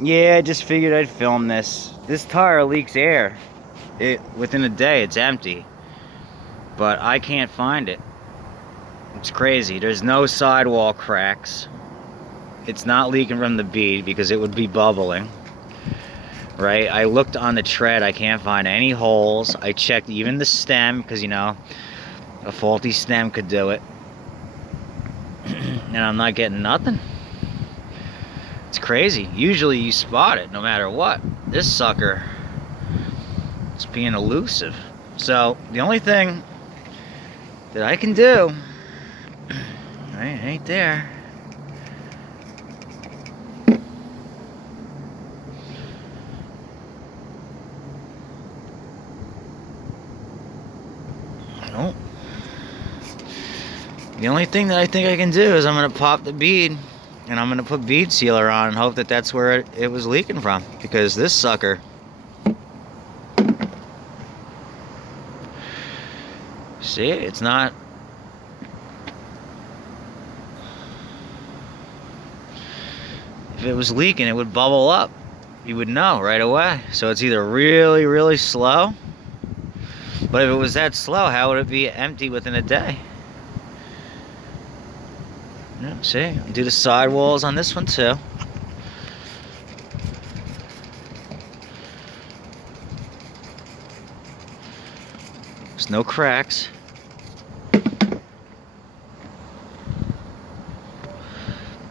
Yeah, I just figured I'd film this. This tire leaks air. Within a day, it's empty. But I can't find it. It's crazy. There's no sidewall cracks. It's not leaking from the bead because it would be bubbling. Right? I looked on the tread. I can't find any holes. I checked even the stem because, a faulty stem could do it. And I'm not getting nothing. It's crazy. Usually you spot it no matter what. This sucker is being elusive. So the only thing that I can do, right, ain't there. Nope. The only thing that I think I can do is I'm gonna pop the bead and I'm gonna put bead sealer on and hope that that's where it was leaking from, because this sucker, see, it's not. If it was leaking, it would bubble up. You would know right away. So it's either really, really slow. But if it was that slow, how would it be empty within a day? Yeah, see, do the sidewalls on this one too. There's no cracks.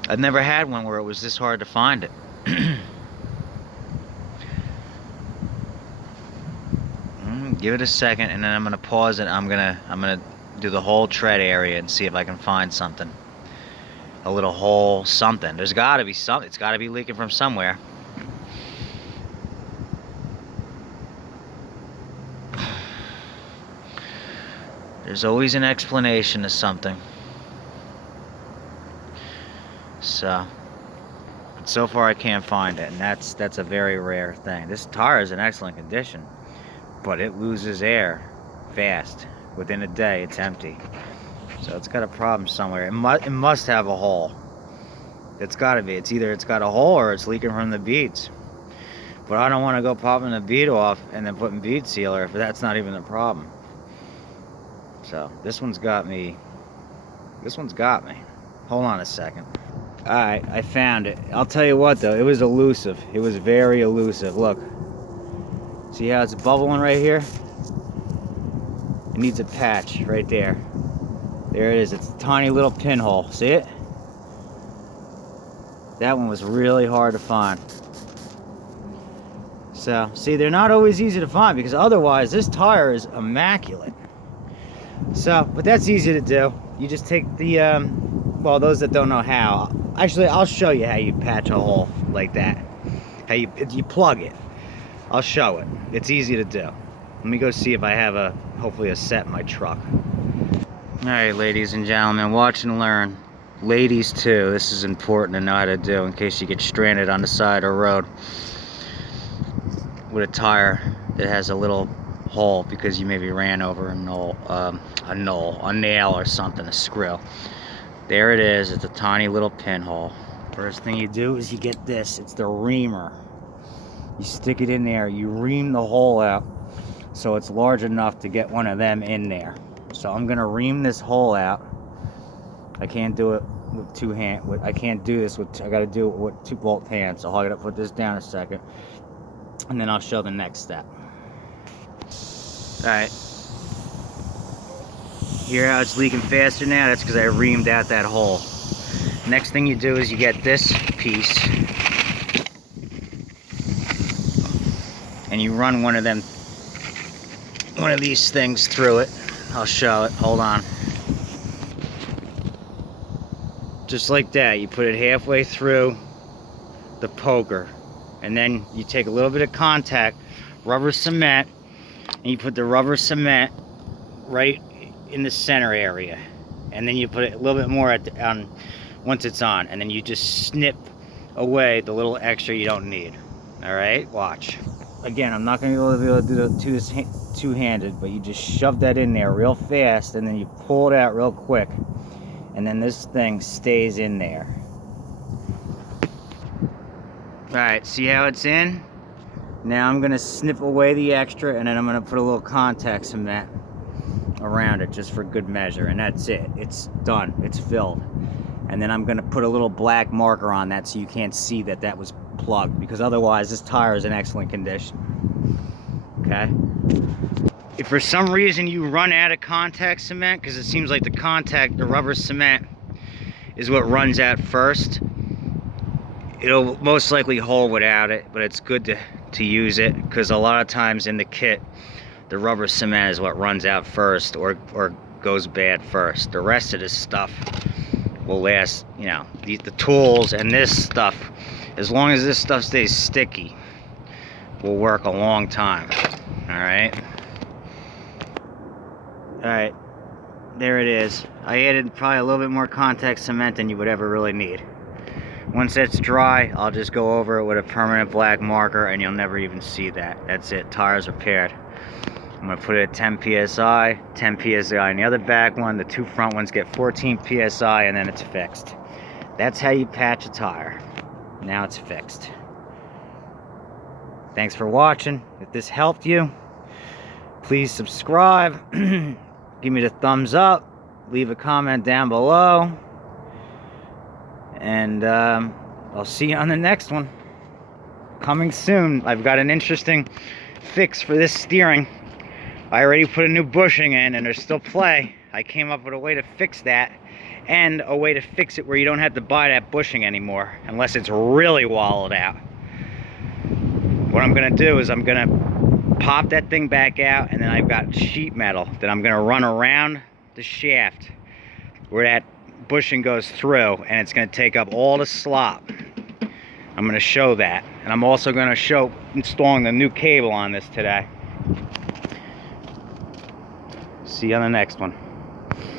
I've never had one where it was this hard to find it. Give it a second, and then I'm gonna pause it. I'm gonna do the whole tread area and see if I can find something. A little hole, something. There's got to be something. It's got to be leaking from somewhere. There's always an explanation to something. So far I can't find it, and that's a very rare thing. This tire is in excellent condition, but it loses air fast. Within a day, it's empty. So it's got a problem somewhere. It must have a hole. It's got to be. It's either it's got a hole or it's leaking from the beads. But I don't want to go popping the bead off and then putting bead sealer if that's not even the problem. So this one's got me. This one's got me. Hold on a second. Alright, I found it. I'll tell you what though, it was elusive. It was very elusive. Look. See how it's bubbling right here? It needs a patch right there. There it is. It's a tiny little pinhole. See it? That one was really hard to find. So, see, they're not always easy to find because otherwise this tire is immaculate. So, but that's easy to do. You just take the, well, those that don't know how, actually, I'll show you how you patch a hole like that. How you plug it. I'll show it. It's easy to do. Let me go see if I have hopefully a set in my truck. Alright, ladies and gentlemen, watch and learn. Ladies too, this is important to know how to do in case you get stranded on the side of the road with a tire that has a little hole because you maybe ran over a nail or something, a skrill. There it is. It's a tiny little pinhole. First thing you do is you get this. It's the reamer. You stick it in there. You ream the hole out so it's large enough to get one of them in there. So I'm gonna ream this hole out. I can't do it with two hands. I can't do this with. I gotta do it with both hands. So I gotta put this down a second, and then I'll show the next step. All right. Hear how it's leaking faster now? That's because I reamed out that hole. Next thing you do is you get this piece, and you run one of these things through it. I'll show it. Hold on. Just like that, you put it halfway through the poker, and then you take a little bit of contact rubber cement, and you put the rubber cement right in the center area, and then you put it a little bit more on once it's on, and then you just snip away the little extra you don't need. All right, watch. Again, I'm not going to be able to do this two-handed, but you just shove that in there real fast, and then you pull it out real quick. And then this thing stays in there. Alright, see how it's in? Now I'm gonna snip away the extra, and then I'm gonna put a little contact cement around it just for good measure, and that's it. It's done. It's filled. And then I'm gonna put a little black marker on that so you can't see that that was plugged, because otherwise this tire is in excellent condition. Okay? If for some reason you run out of contact cement, because it seems like the rubber cement is what runs out first, it'll most likely hold without it, but it's good to use it, because a lot of times in the kit the rubber cement is what runs out first or goes bad first. The rest of this stuff will last, you know, the tools and this stuff, as long as this stuff stays sticky, will work a long time. Alright, there it is. I added probably a little bit more contact cement than you would ever really need. Once it's dry, I'll just go over it with a permanent black marker and you'll never even see that. That's it, tire's repaired. I'm gonna put it at 10 PSI, 10 PSI in the other back one. The two front ones get 14 PSI, and then it's fixed. That's how you patch a tire. Now it's fixed. Thanks for watching. If this helped you, please subscribe. Give me the thumbs up. Leave a comment down below. And I'll see you on the next one. Coming soon. I've got an interesting fix for this steering. I already put a new bushing in, and there's still play. I came up with a way to fix that, and a way to fix it where you don't have to buy that bushing anymore, unless it's really wallowed out. What I'm gonna do is I'm gonna pop that thing back out, and then I've got sheet metal that I'm gonna run around the shaft where that bushing goes through, and it's gonna take up all the slop. I'm gonna show that, and I'm also gonna show installing the new cable on this today. See you on the next one.